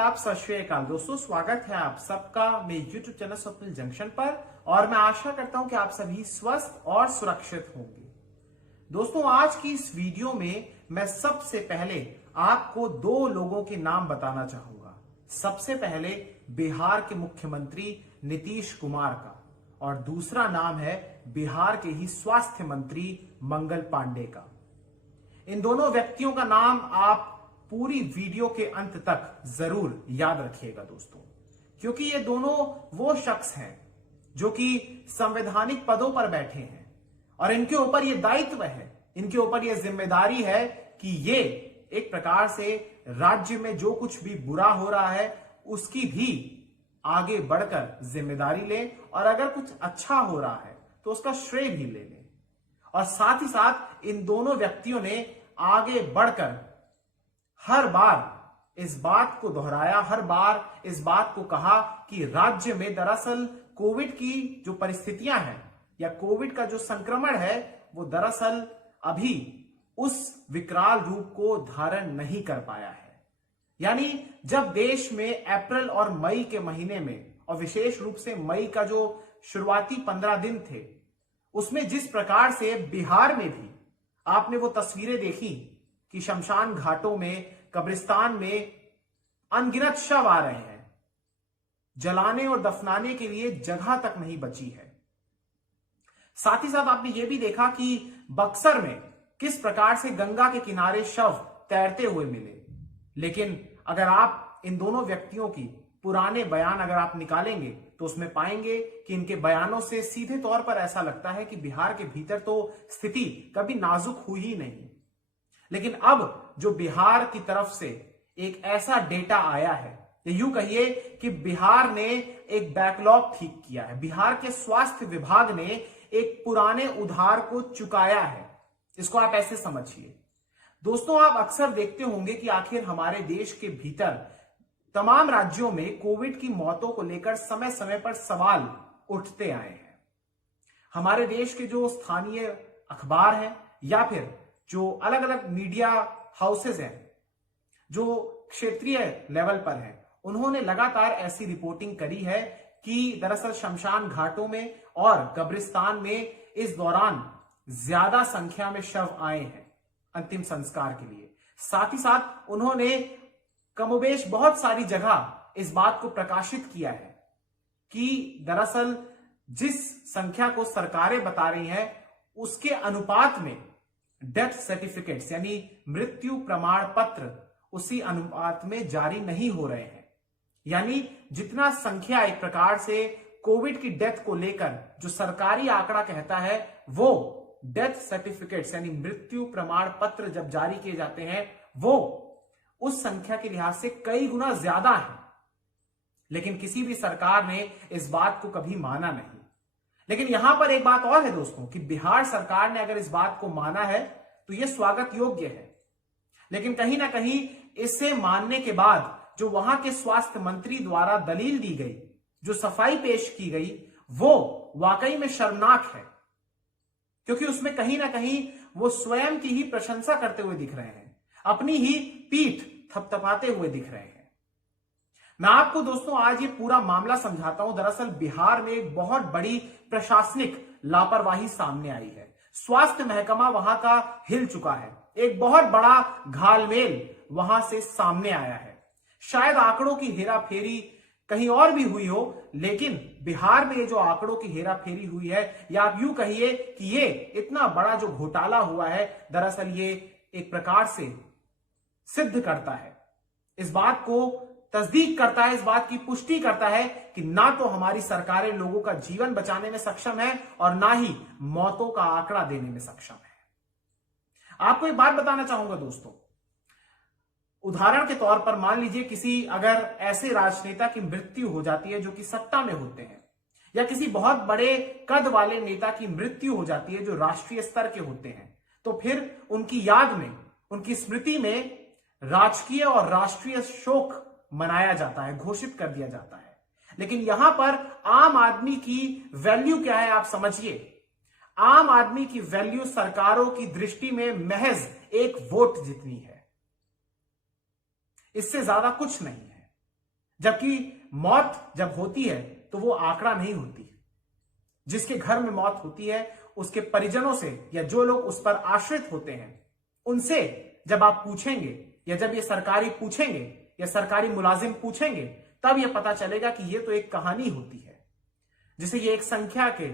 आदाब, सत श्री अकाल दोस्तों। स्वागत है आप सबका मेरे YouTube चैनल स्वप्निल जंक्शन पर और मैं आशा करता हूं कि आप सभी स्वस्थ और सुरक्षित होंगे। दोस्तों, आज की इस वीडियो में मैं सबसे पहले आपको दो लोगों के नाम बताना चाहूंगा। सबसे पहले बिहार के मुख्यमंत्री नीतीश कुमार का और दूसरा नाम है बिहार के ही स्वास्थ्य मंत्री मंगल पांडे का। इन दोनों व्यक्तियों का नाम आप पूरी वीडियो के अंत तक जरूर याद रखिएगा दोस्तों, क्योंकि ये दोनों वो शख्स हैं जो कि संवैधानिक पदों पर बैठे हैं और इनके ऊपर ये दायित्व है, इनके ऊपर ये जिम्मेदारी है कि ये एक प्रकार से राज्य में जो कुछ भी बुरा हो रहा है उसकी भी आगे बढ़कर जिम्मेदारी लें और अगर कुछ अच्छा हो रहा है तो उसका श्रेय भी ले लें। और साथ ही साथ इन दोनों व्यक्तियों ने आगे बढ़कर हर बार इस बात को दोहराया, हर बार इस बात को कहा कि राज्य में दरअसल कोविड की जो परिस्थितियां हैं या कोविड का जो संक्रमण है वो दरअसल अभी उस विकराल रूप को धारण नहीं कर पाया है। यानी जब देश में अप्रैल और मई के महीने में और विशेष रूप से मई का जो शुरुआती 15 दिन थे उसमें जिस प्रकार से बिहार में भी आपने वो तस्वीरें देखी कि शमशान घाटों में, कब्रिस्तान में अनगिनत शव आ रहे हैं, जलाने और दफनाने के लिए जगह तक नहीं बची है। साथ ही साथ आपने ये भी देखा कि बक्सर में किस प्रकार से गंगा के किनारे शव तैरते हुए मिले। लेकिन अगर आप इन दोनों व्यक्तियों की पुराने बयान अगर आप निकालेंगे तो उसमें पाएंगे कि इनके बयानों से सीधे तौर पर ऐसा लगता है कि बिहार के भीतर तो स्थिति कभी नाजुक हुई ही नहीं। लेकिन अब जो बिहार की तरफ से एक ऐसा डेटा आया है, यूं कहिए कि बिहार ने एक बैकलॉग ठीक किया है, बिहार के स्वास्थ्य विभाग ने एक पुराने उधार को चुकाया है। इसको आप ऐसे समझिए दोस्तों, आप अक्सर देखते होंगे कि आखिर हमारे देश के भीतर तमाम राज्यों में कोविड की मौतों को लेकर समय समय पर सवाल उठते आए हैं। हमारे देश के जो स्थानीय अखबार हैं या फिर जो अलग अलग मीडिया हाउसेज हैं जो क्षेत्रीय लेवल पर हैं, उन्होंने लगातार ऐसी रिपोर्टिंग करी है कि दरअसल शमशान घाटों में और कब्रिस्तान में इस दौरान ज्यादा संख्या में शव आए हैं अंतिम संस्कार के लिए। साथ ही साथ उन्होंने कमोबेश बहुत सारी जगह इस बात को प्रकाशित किया है कि दरअसल जिस संख्या को सरकारें बता रही हैं उसके अनुपात में डेथ सर्टिफिकेट्स यानी मृत्यु प्रमाण पत्र उसी अनुपात में जारी नहीं हो रहे हैं। यानी जितना संख्या एक प्रकार से कोविड की डेथ को लेकर जो सरकारी आंकड़ा कहता है वो डेथ सर्टिफिकेट्स यानी मृत्यु प्रमाण पत्र जब जारी किए जाते हैं वो उस संख्या के लिहाज से कई गुना ज्यादा है। लेकिन किसी भी सरकार ने इस बात को कभी माना नहीं। लेकिन यहां पर एक बात और है दोस्तों कि बिहार सरकार ने अगर इस बात को माना है तो यह स्वागत योग्य है। लेकिन कहीं ना कहीं इसे मानने के बाद जो वहां के स्वास्थ्य मंत्री द्वारा दलील दी गई, जो सफाई पेश की गई, वो वाकई में शर्मनाक है, क्योंकि उसमें कहीं ना कहीं वो स्वयं की ही प्रशंसा करते हुए दिख रहे हैं, अपनी ही पीठ थपथपाते हुए दिख रहे हैं। मैं आपको दोस्तों आज ये पूरा मामला समझाता हूं। दरअसल बिहार में एक बहुत बड़ी प्रशासनिक लापरवाही सामने आई है। स्वास्थ्य महकमा वहां का हिल चुका है, एक बहुत बड़ा घालमेल वहां से सामने आया है। शायद आंकड़ों की हेराफेरी कहीं और भी हुई हो, लेकिन बिहार में ये जो आंकड़ों की हेराफेरी हुई है या आप यूं कहिए कि ये इतना बड़ा जो घोटाला हुआ है, दरअसल ये एक प्रकार से सिद्ध करता है, इस बात को तस्दीक करता है, इस बात की पुष्टि करता है कि ना तो हमारी सरकारें लोगों का जीवन बचाने में सक्षम है और ना ही मौतों का आंकड़ा देने में सक्षम है। आपको एक बात बताना चाहूंगा दोस्तों, उदाहरण के तौर पर मान लीजिए किसी अगर ऐसे राजनेता की मृत्यु हो जाती है जो कि सत्ता में होते हैं, या किसी बहुत बड़े कद वाले नेता की मृत्यु हो जाती है जो राष्ट्रीय स्तर के होते हैं, तो फिर उनकी याद में, उनकी स्मृति में राजकीय और राष्ट्रीय शोक मनाया जाता है, घोषित कर दिया जाता है। लेकिन यहां पर आम आदमी की वैल्यू क्या है आप समझिए। आम आदमी की वैल्यू सरकारों की दृष्टि में महज एक वोट जितनी है, इससे ज्यादा कुछ नहीं है। जबकि मौत जब होती है तो वो आंकड़ा नहीं होती। जिसके घर में मौत होती है उसके परिजनों से या जो लोग उस पर आश्रित होते हैं उनसे जब आप पूछेंगे या जब ये सरकारी पूछेंगे या सरकारी मुलाजिम पूछेंगे तब यह पता चलेगा कि ये तो एक कहानी होती है जिसे ये एक संख्या के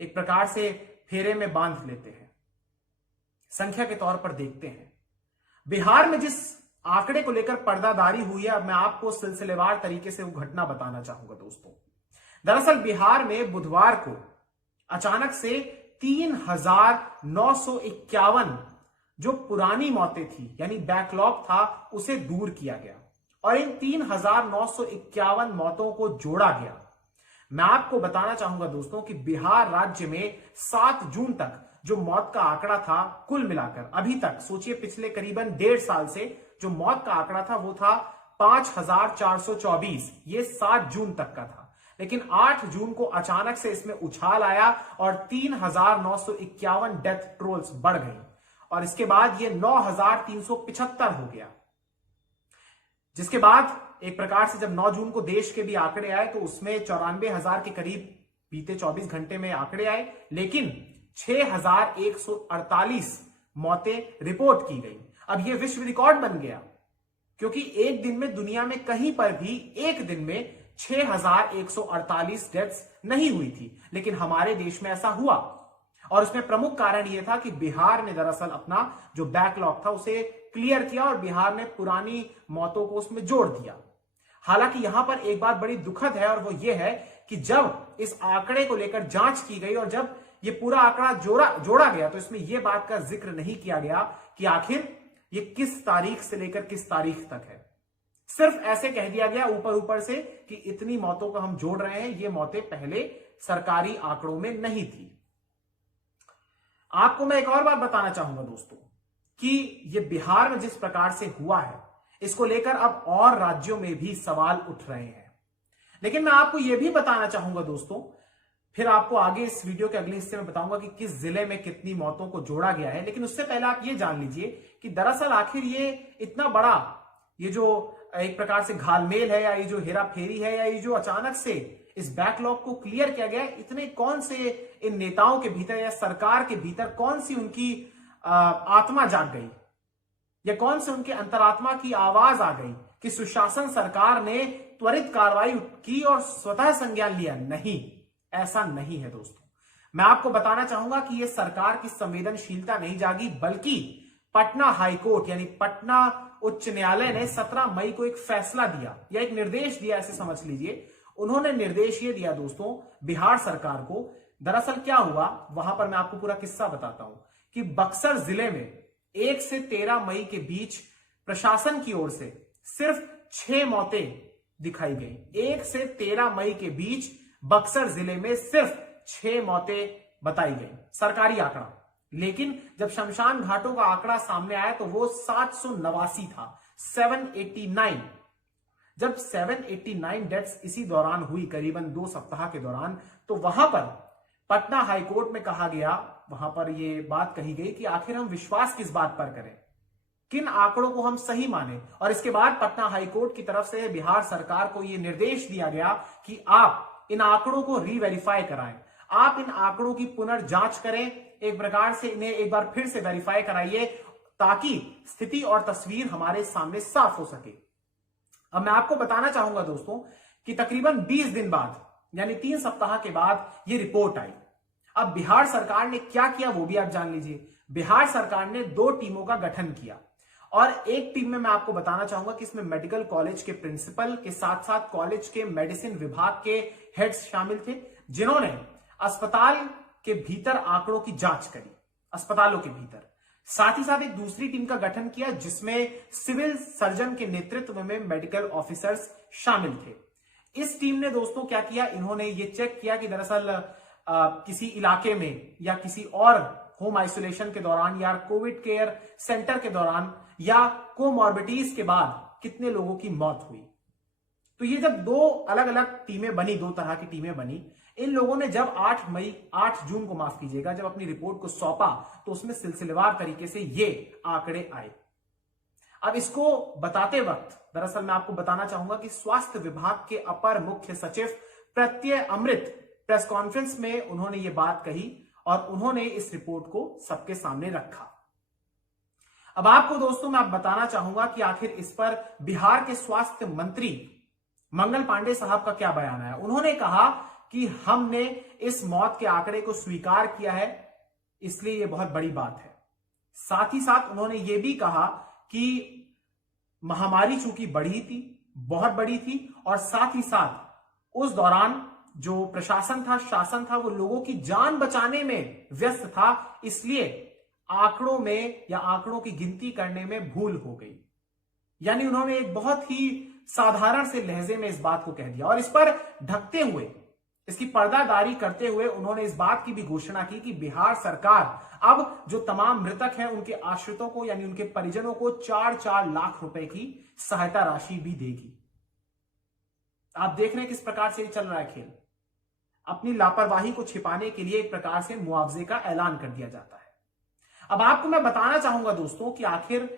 एक प्रकार से फेरे में बांध लेते हैं, संख्या के तौर पर देखते हैं। बिहार में जिस आंकड़े को लेकर पर्दादारी हुई है, अब मैं आपको सिलसिलेवार तरीके से वो घटना बताना चाहूंगा दोस्तों। दरअसल बिहार में बुधवार को अचानक से 3,951 जो पुरानी मौतें थी यानी बैकलॉग था उसे दूर किया गया और इन 3,951 मौतों को जोड़ा गया। मैं आपको बताना चाहूंगा दोस्तों कि बिहार राज्य में 7 जून तक जो मौत का आंकड़ा था कुल मिलाकर अभी तक सोचिए पिछले करीबन 1.5 साल से जो मौत का आंकड़ा था वो था 5,424। ये 7 जून तक का था, लेकिन 8 जून को अचानक से इसमें उछाल आया और 3,951 डेथ टोल्स बढ़ गई और इसके बाद ये 9,375 हो गया। जिसके बाद एक प्रकार से जब 9 जून को देश के भी आंकड़े आए तो उसमें 94,000 के करीब बीते 24 घंटे में आंकड़े आए, लेकिन 6,148 मौतें रिपोर्ट की गई। अब यह विश्व रिकॉर्ड बन गया क्योंकि एक दिन में दुनिया में कहीं पर भी एक दिन में 6,148 डेथ्स नहीं हुई थी, लेकिन हमारे देश में ऐसा हुआ और उसमें प्रमुख कारण यह था कि बिहार ने दरअसल अपना जो बैकलॉग था उसे क्लियर किया और बिहार ने पुरानी मौतों को उसमें जोड़ दिया। हालांकि यहां पर एक बात बड़ी दुखद है और वो ये है कि जब इस आंकड़े को लेकर जांच की गई और जब ये पूरा आंकड़ा जोड़ा गया तो इसमें यह बात का जिक्र नहीं किया गया कि आखिर ये किस तारीख से लेकर किस तारीख तक है। सिर्फ ऐसे कह दिया गया ऊपर ऊपर से कि इतनी मौतों को हम जोड़ रहे हैं, ये मौतें पहले सरकारी आंकड़ों में नहीं थी। आपको मैं एक और बात बताना चाहूंगा दोस्तों कि ये बिहार में जिस प्रकार से हुआ है इसको लेकर अब और राज्यों में भी सवाल उठ रहे हैं। लेकिन मैं आपको यह भी बताना चाहूंगा दोस्तों, फिर आपको आगे इस वीडियो के अगले हिस्से में बताऊंगा कि किस जिले में कितनी मौतों को जोड़ा गया है, लेकिन उससे पहले आप ये जान लीजिए कि दरअसल आखिर ये इतना बड़ा ये जो एक प्रकार से घालमेल है या ये जो हेरा फेरी है या ये जो अचानक से इस बैकलॉग को क्लियर किया गया, इतने कौन से इन नेताओं के भीतर या सरकार के भीतर कौन सी उनकी आत्मा जाग गई या कौन से उनके अंतरात्मा की आवाज आ गई कि सुशासन सरकार ने त्वरित कार्रवाई की और स्वतः संज्ञान लिया। नहीं, ऐसा नहीं है दोस्तों। मैं आपको बताना चाहूंगा कि यह सरकार की संवेदनशीलता नहीं जागी, बल्कि पटना हाईकोर्ट यानी पटना उच्च न्यायालय ने 17 मई को एक फैसला दिया या एक निर्देश दिया, ऐसे समझ लीजिए। उन्होंने निर्देश ये दिया दोस्तों बिहार सरकार को। दरअसल क्या हुआ वहां पर मैं आपको पूरा किस्सा बताता हूं कि बक्सर जिले में 1 से 13 मई के बीच प्रशासन की ओर से सिर्फ 6 मौतें दिखाई गई। 1 से 13 मई के बीच बक्सर जिले में सिर्फ 6 मौतें बताई गई, सरकारी आंकड़ा। लेकिन जब शमशान घाटों का आंकड़ा सामने आया तो वो 789 था, 789। जब 789 डेथ्स इसी दौरान हुई करीबन 2 सप्ताह के दौरान, तो वहां पर पटना हाईकोर्ट में कहा गया, वहां पर यह बात कही गई कि आखिर हम विश्वास किस बात पर करें, किन आंकड़ों को हम सही माने। और इसके बाद पटना हाईकोर्ट की तरफ से बिहार सरकार को यह निर्देश दिया गया कि आप इन आंकड़ों को रीवेरीफाई कराएं, आप इन आंकड़ों की पुनर्जांच करें, एक प्रकार से इन्हें एक बार फिर से वेरीफाई कराइए ताकि स्थिति और तस्वीर हमारे सामने साफ हो सके। अब मैं आपको बताना चाहूंगा दोस्तों कि तकरीबन 20 दिन बाद यानी 3 सप्ताह के बाद यह रिपोर्ट आई। अब बिहार सरकार ने क्या किया वो भी आप जान लीजिए। बिहार सरकार ने 2 टीमों का गठन किया और एक टीम में मैं आपको बताना चाहूंगा कि इसमें मेडिकल कॉलेज के प्रिंसिपल के साथ साथ कॉलेज के मेडिसिन विभाग के हेड्स शामिल थे, जिन्होंने अस्पताल के भीतर आंकड़ों की जांच करी, अस्पतालों के भीतर। साथ ही साथ एक दूसरी टीम का गठन किया जिसमें सिविल सर्जन के नेतृत्व में मेडिकल ऑफिसर्स शामिल थे। इस टीम ने दोस्तों क्या किया, इन्होंने ये चेक किया कि दरअसल किसी इलाके में या किसी और होम आइसोलेशन के दौरान या कोविड केयर सेंटर के दौरान या कोमॉर्बिडीज के बाद कितने लोगों की मौत हुई। तो ये जब 2 अलग अलग टीमें बनी, 2 तरह की टीमें बनी, इन लोगों ने जब 8 जून को माफ कीजिएगा, जब अपनी रिपोर्ट को सौंपा तो उसमें सिलसिलेवार तरीके से ये आंकड़े आए। अब इसको बताते वक्त दरअसल मैं आपको बताना चाहूंगा कि स्वास्थ्य विभाग के अपर मुख्य सचिव प्रत्यय अमृत प्रेस कॉन्फ्रेंस में उन्होंने ये बात कही और उन्होंने इस रिपोर्ट को सबके सामने रखा। अब आपको दोस्तों मैं बताना चाहूंगा कि आखिर इस पर बिहार के स्वास्थ्य मंत्री मंगल पांडे साहब का क्या बयान है। उन्होंने कहा कि हमने इस मौत के आंकड़े को स्वीकार किया है, इसलिए यह बहुत बड़ी बात है। साथ ही साथ उन्होंने यह भी कहा कि महामारी चूंकि बढ़ी थी, बहुत बड़ी थी, और साथ ही साथ उस दौरान जो प्रशासन था, शासन था, वो लोगों की जान बचाने में व्यस्त था, इसलिए आंकड़ों में या आंकड़ों की गिनती करने में भूल हो गई। यानी उन्होंने एक बहुत ही साधारण से लहजे में इस बात को कह दिया और इस पर ढकते हुए, इसकी पर्दादारी करते हुए उन्होंने इस बात की भी घोषणा की कि बिहार सरकार अब जो तमाम मृतक हैं उनके आश्रितों को यानी उनके परिजनों को 4-4 लाख रुपए की सहायता राशि भी देगी। आप देख रहे हैं किस प्रकार से चल रहा है खेल। अपनी लापरवाही को छिपाने के लिए एक प्रकार से मुआवजे का ऐलान कर दिया जाता है। अब आपको मैं बताना चाहूंगा दोस्तों कि आखिर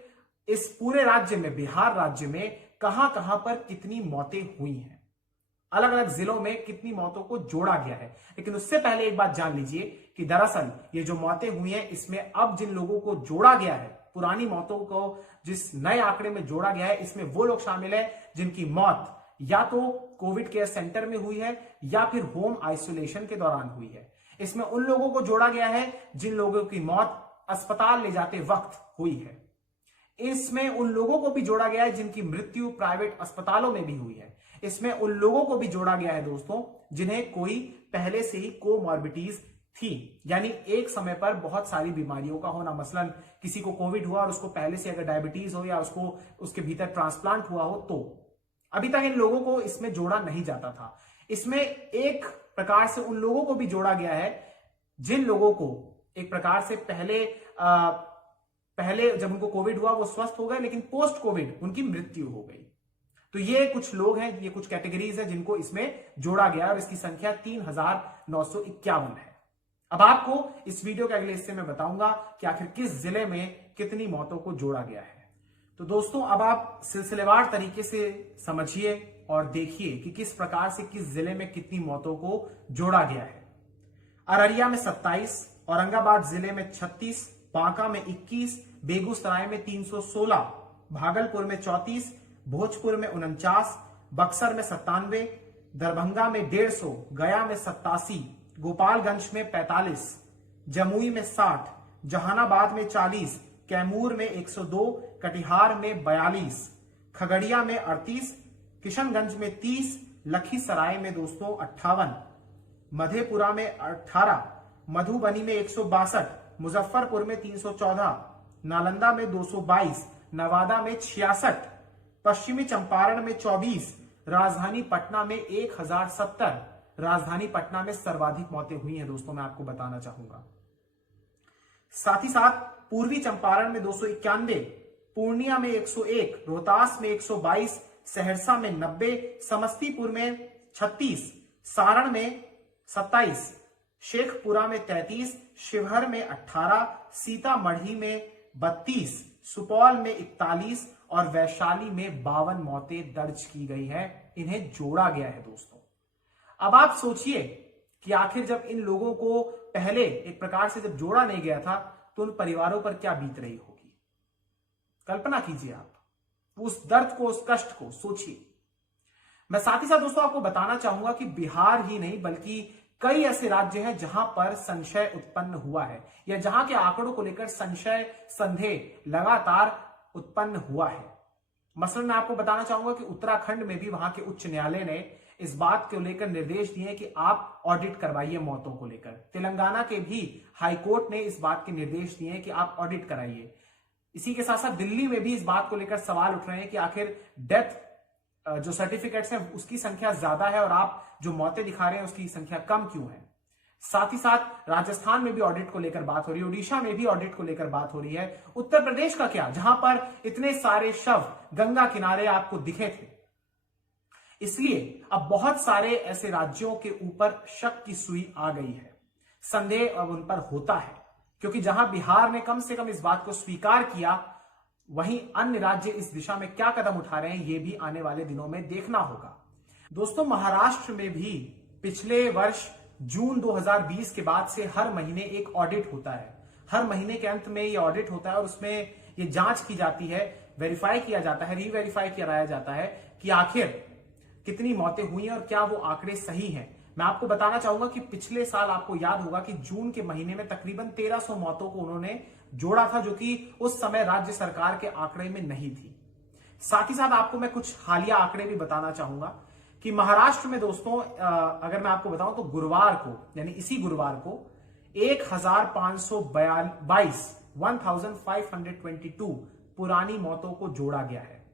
इस पूरे राज्य में, बिहार राज्य में कहां कहां पर कितनी मौतें हुई हैं, अलग अलग जिलों में कितनी मौतों को जोड़ा गया है। लेकिन उससे पहले एक बात जान लीजिए कि दरअसल ये जो मौतें हुई हैं, इसमें अब जिन लोगों को जोड़ा गया है, पुरानी मौतों को जिस नए आंकड़े में जोड़ा गया है, इसमें वो लोग शामिल है जिनकी मौत या तो कोविड केयर सेंटर में हुई है या फिर होम आइसोलेशन के दौरान हुई है। इसमें उन लोगों को जोड़ा गया है जिन लोगों की मौत अस्पताल ले जाते वक्त हुई है। इसमें उन लोगों को भी जोड़ा गया है जिनकी मृत्यु प्राइवेट अस्पतालों में भी हुई है। इसमें उन लोगों को भी जोड़ा गया है दोस्तों जिन्हें कोई पहले से ही कोमॉर्बिडीज थी, यानी एक समय पर बहुत सारी बीमारियों का होना। मसलन किसी को कोविड हुआ और उसको पहले से अगर डायबिटीज हो या उसको उसके भीतर ट्रांसप्लांट हुआ हो, तो अभी तक इन लोगों को इसमें जोड़ा नहीं जाता था। इसमें एक प्रकार से उन लोगों को भी जोड़ा गया है जिन लोगों को एक प्रकार से पहले जब उनको कोविड हुआ वो स्वस्थ हो गए, लेकिन पोस्ट कोविड उनकी मृत्यु हो गई। तो ये कुछ लोग हैं, ये कुछ कैटेगरीज हैं जिनको इसमें जोड़ा गया और इसकी संख्या 3951 है। अब आपको इस वीडियो के अगले हिस्से में बताऊंगा कि आखिर किस जिले में कितनी मौतों को जोड़ा गया है। तो दोस्तों अब आप सिलसिलेवार तरीके से समझिए और देखिए कि किस प्रकार से किस जिले में कितनी मौतों को जोड़ा गया है। अररिया में 27, औरंगाबाद जिले में 36, बांका में 21, बेगूसराय में 316, भागलपुर में 34, भोजपुर में 49, बक्सर में 97, दरभंगा में 150, गया में 87, गोपालगंज में 45, जमुई में 60, जहानाबाद में 40, कैमूर में 102, कटिहार में 42, खगड़िया में 38, किशनगंज में 30, लखीसराय में दोस्तों 58, मधेपुरा में 18, मधुबनी में 162, मुजफ्फरपुर में 314, नालंदा में 222, नवादा में 66, पश्चिमी चंपारण में 24, राजधानी पटना में 1070। राजधानी पटना में सर्वाधिक मौतें हुई हैं दोस्तों, मैं आपको बताना चाहूंगा। साथ ही साथ पूर्वी चंपारण में 291, पूर्णिया में 101, रोहतास में 122, सहरसा में 90, समस्तीपुर में 36, सारण में 27, शेखपुरा में 33, शिवहर में 18, सीतामढ़ी में 32, सुपौल में 41 और वैशाली में 52 मौतें दर्ज की गई है। इन्हें जोड़ा गया है दोस्तों। अब आप सोचिए कि आखिर जब इन लोगों को पहले एक प्रकार से जब जोड़ा नहीं गया था तो उन परिवारों पर क्या बीत रही होगी। कल्पना कीजिए आप उस दर्द को, उस कष्ट को सोचिए। मैं साथ ही साथ दोस्तों आपको बताना चाहूंगा कि बिहार ही नहीं बल्कि कई ऐसे राज्य हैं जहां पर संशय उत्पन्न हुआ है या जहां के आंकड़ों को लेकर संशय, संदेह लगातार उत्पन्न हुआ है। मसलन मैं आपको बताना चाहूंगा कि उत्तराखंड में भी वहां के उच्च न्यायालय ने इस बात को लेकर निर्देश दिए कि आप ऑडिट करवाइए मौतों को लेकर। तेलंगाना के भी हाईकोर्ट ने इस बात के निर्देश दिए कि आप ऑडिट कराइए। इसी के साथ साथ दिल्ली में भी इस बात को लेकर सवाल उठ रहे हैं कि आखिर डेथ जो सर्टिफिकेट्स हैं उसकी संख्या ज्यादा है और आप जो मौतें दिखा रहे हैं उसकी संख्या कम क्यों है। साथ ही साथ राजस्थान में भी ऑडिट को लेकर बात हो रही है, उड़ीसा में भी ऑडिट को लेकर बात हो रही है। उत्तर प्रदेश का क्या, जहां पर इतने सारे शव गंगा किनारे आपको दिखे थे। इसलिए अब बहुत सारे ऐसे राज्यों के ऊपर शक की सुई आ गई है, संदेह अब उन पर होता है, क्योंकि जहां बिहार ने कम से कम इस बात को स्वीकार किया वहीं अन्य राज्य इस दिशा में क्या कदम उठा रहे हैं, ये भी आने वाले दिनों में देखना होगा। दोस्तों, महाराष्ट्र में भी पिछले वर्ष जून 2020 के बाद से हर महीने एक ऑडिट होता है। हर महीने के अंत में ये ऑडिट होता है और उसमें ये जांच की जाती है, वेरीफाई किया जाता है, रीवेरीफाई कराया जाता है कि आखिर कितनी मौतें हुई हैं और क्या वो आंकड़े सही हैं। मैं आपको बताना चाहूंगा कि पिछले साल आपको याद होगा कि जून के महीने में तकरीबन 1300 मौतों को उन्होंने जोड़ा था, जो कि उस समय राज्य सरकार के आंकड़े में नहीं थी। साथ ही साथ आपको मैं कुछ हालिया आंकड़े भी बताना चाहूंगा कि महाराष्ट्र में दोस्तों, अगर मैं आपको बताऊं तो गुरुवार को, यानी इसी गुरुवार को 1522 पुरानी मौतों को जोड़ा गया है,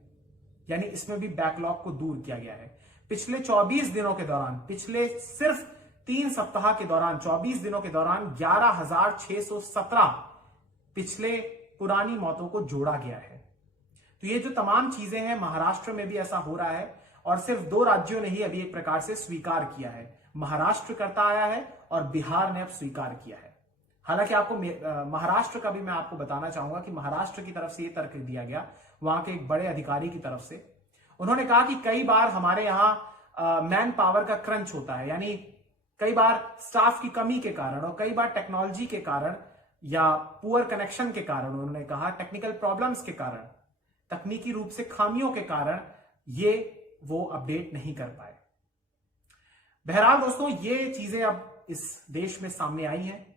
यानी इसमें भी बैकलॉग को दूर किया गया है। पिछले 24 दिनों के दौरान, पिछले सिर्फ 3 सप्ताह के दौरान, 24 दिनों के दौरान 11,617 पिछले पुरानी मौतों को जोड़ा गया है। तो ये जो तमाम चीजें हैं, महाराष्ट्र में भी ऐसा हो रहा है और सिर्फ 2 राज्यों ने ही अभी एक प्रकार से स्वीकार किया है। महाराष्ट्र करता आया है और बिहार ने अब स्वीकार किया है। हालांकि आपको महाराष्ट्र का भी मैं आपको बताना चाहूंगा कि महाराष्ट्र की तरफ से यह तर्क दिया गया, वहां के एक बड़े अधिकारी की तरफ से। उन्होंने कहा कि कई बार हमारे यहां मैन पावर का क्रंच होता है, यानी कई बार स्टाफ की कमी के कारण और कई बार टेक्नोलॉजी के कारण या पुअर कनेक्शन के कारण, उन्होंने कहा टेक्निकल प्रॉब्लम्स के कारण, तकनीकी रूप से खामियों के कारण ये वो अपडेट नहीं कर पाए। बहरहाल दोस्तों, ये चीजें अब इस देश में सामने आई हैं।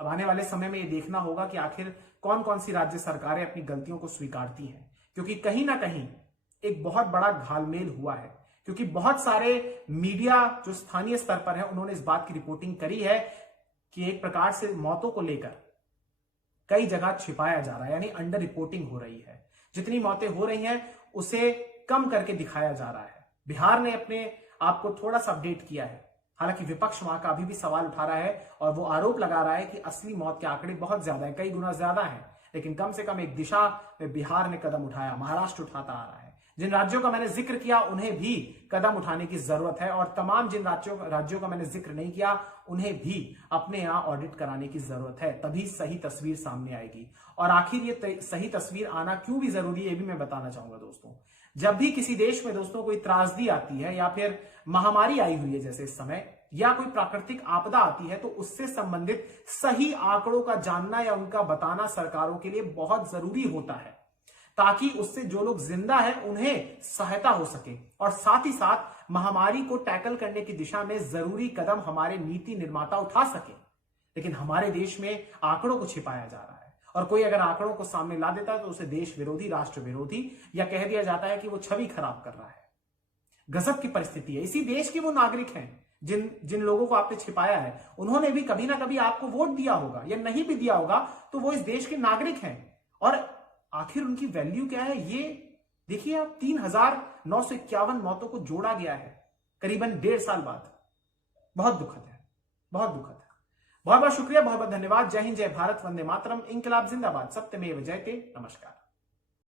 अब आने वाले समय में ये देखना होगा कि आखिर कौन कौन सी राज्य सरकारें अपनी गलतियों को स्वीकारती हैं, क्योंकि कहीं ना कहीं एक बहुत बड़ा घालमेल हुआ है। क्योंकि बहुत सारे मीडिया जो स्थानीय स्तर पर है, उन्होंने इस बात की रिपोर्टिंग करी है कि एक प्रकार से मौतों को लेकर कई जगह छिपाया जा रहा है, यानी अंडर रिपोर्टिंग हो रही है। जितनी मौतें हो रही हैं उसे कम करके दिखाया जा रहा है। बिहार ने अपने आप को थोड़ा सा अपडेट किया है, हालांकि विपक्ष वहां का अभी भी सवाल उठा रहा है और वो आरोप लगा रहा है कि असली मौत के आंकड़े बहुत ज्यादा है, कई गुना ज्यादा है। लेकिन कम से कम एक दिशा में बिहार ने कदम उठाया, महाराष्ट्र उठाता आ रहा है। जिन राज्यों का मैंने जिक्र किया उन्हें भी कदम उठाने की जरूरत है, और तमाम जिन राज्यों का मैंने जिक्र नहीं किया उन्हें भी अपने यहां ऑडिट कराने की जरूरत है, तभी सही तस्वीर सामने आएगी। और आखिर ये सही तस्वीर आना क्यों भी जरूरी है, ये भी मैं बताना चाहूंगा दोस्तों। जब भी किसी देश में दोस्तों कोई त्रासदी आती है या फिर महामारी आई हुई है जैसे इस समय, या कोई प्राकृतिक आपदा आती है, तो उससे संबंधित सही आंकड़ों का जानना या उनका बताना सरकारों के लिए बहुत जरूरी होता है, ताकि उससे जो लोग जिंदा हैं उन्हें सहायता हो सके, और साथ ही साथ महामारी को टैकल करने की दिशा में जरूरी कदम हमारे नीति निर्माता उठा सके। लेकिन हमारे देश में आंकड़ों को छिपाया जा रहा है, और कोई अगर आंकड़ों को सामने ला देता है तो उसे देश विरोधी, राष्ट्र विरोधी, या कह दिया जाता है कि वो छवि खराब कर रहा है। गजब की परिस्थिति है। इसी देश के वो नागरिक हैं जिन लोगों को आपने छिपाया है, उन्होंने भी कभी ना कभी आपको वोट दिया होगा, या नहीं भी दिया होगा तो वो इस देश के नागरिक हैं। और आखिर उनकी वैल्यू क्या है, ये देखिए आप, 3,951 मौतों को जोड़ा गया है करीबन 1.5 साल बाद। बहुत दुखद है, बहुत दुखद है। बहुत बहुत शुक्रिया, बहुत बहुत धन्यवाद। जय हिंद, जय भारत, वंदे मातरम, इंकलाब जिंदाबाद, सत्यमेव जयते। नमस्कार।